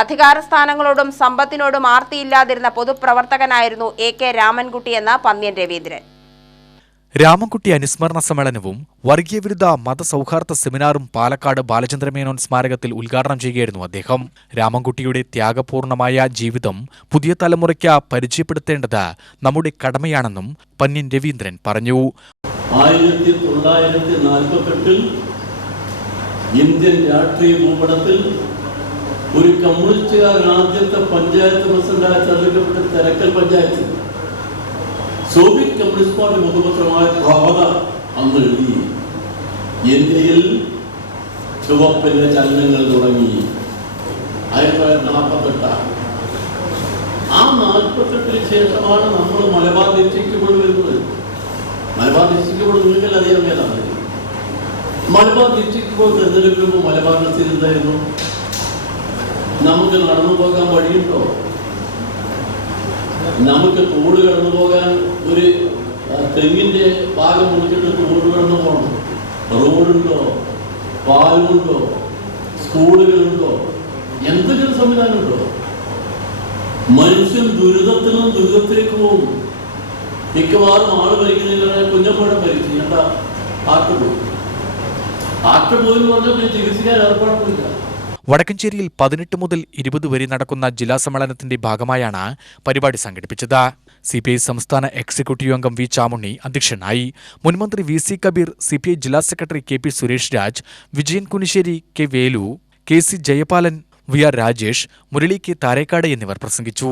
അധികാരസ്ഥാനങ്ങളോടും സമ്പത്തിനോടും ആർത്തിയില്ലാതിരുന്ന പൊതുപ്രവർത്തകനായിരുന്നു AK Ramankutty എന്ന പന്ന്യൻ രവീന്ദ്രൻ. രാമൻകുട്ടി അനുസ്മരണ സമ്മേളനവും വർഗീയവിരുദ്ധ മതസൗഹാർദ്ദ സെമിനാറും പാലക്കാട് ബാലചന്ദ്രമേനോൻ സ്മാരകത്തിൽ ഉദ്ഘാടനം ചെയ്യുകയായിരുന്നു അദ്ദേഹം. രാമൻകുട്ടിയുടെ ത്യാഗപൂർണമായ ജീവിതം പുതിയ തലമുറയ്ക്ക് പരിചയപ്പെടുത്തേണ്ടത് നമ്മുടെ കടമയാണെന്നും പന്ന്യൻ രവീന്ദ്രൻ പറഞ്ഞു. 1948 ഇന്ത്യൻ രാഷ്ട്രീയ ഭൂപടത്തിൽ ഒരു കമ്മ്യൂണിസ്റ്റുകാരൻ ആദ്യത്തെ പഞ്ചായത്ത് പ്രസിഡന്റായി തെരഞ്ഞെടുക്കപ്പെട്ട തെരക്കൽ panchayat Soviet communist party മുഖപത്രമായ Pravatha അന്ന് എഴുതി. ഇന്ത്യയിൽ ചുവപ്പിന്റെ ചലനങ്ങൾ തുടങ്ങി 1948. ആ 48 ശേഷമാണ് നമ്മൾ മലബാർ ഡിസ്ട്രിക്റ്റ് കൊണ്ട് വരുന്നത്. മലബാർ ഡിസ്ട്രിക്റ്റ് കൊണ്ട് നിങ്ങൾക്ക് അറിയാൻ മേലാണ്. മലബാർ ഡിസ്ട്രിക്റ്റ് കൊണ്ട് തെരഞ്ഞെടുക്കുമ്പോൾ മലബാറിന്റെ സ്ഥിതി എന്തായിരുന്നു? നമുക്ക് നടന്നു പോകാൻ വഴിയുണ്ടോ? നമുക്ക് തോട് കടന്നു പോകാൻ ഒരു തെങ്ങിന്റെ ഭാഗം മുറിച്ചിട്ട് തോട് കടന്നു പോകണം. റോഡുണ്ടോ? പാലമുണ്ടോ? സ്കൂളുകളുണ്ടോ? എന്തെങ്കിലും സംവിധാനമുണ്ടോ? മനുഷ്യൻ ദുരിതത്തിലും ദുരിതത്തിലേക്ക് പോകും. മിക്കവാറും ആള് മരിക്കുന്നതിന് കുഞ്ഞമ്മയുടെ മരിച്ചു. എന്താ ആട്ടുപോയി എന്ന് പറഞ്ഞാൽ ചികിത്സിക്കാൻ ഏർപ്പാടൊന്നുമില്ല. വടക്കഞ്ചേരിയിൽ 18 മുതൽ 20 വരെ നടക്കുന്ന ജില്ലാ സമ്മേളനത്തിന്റെ ഭാഗമായാണ് പരിപാടി സംഘടിപ്പിച്ചത്. CPI സംസ്ഥാന എക്സിക്യൂട്ടീവ് അംഗം വി ചാമുണ്ണി അധ്യക്ഷനായി. മുൻമന്ത്രി VC കബീർ, CPI ജില്ലാ secretary KP Suresh Raj, Vijayan Kunissery, K Velu, KC Jayapalan, VR Rajesh, Murali K Tharekkad എന്നിവർ പ്രസംഗിച്ചു.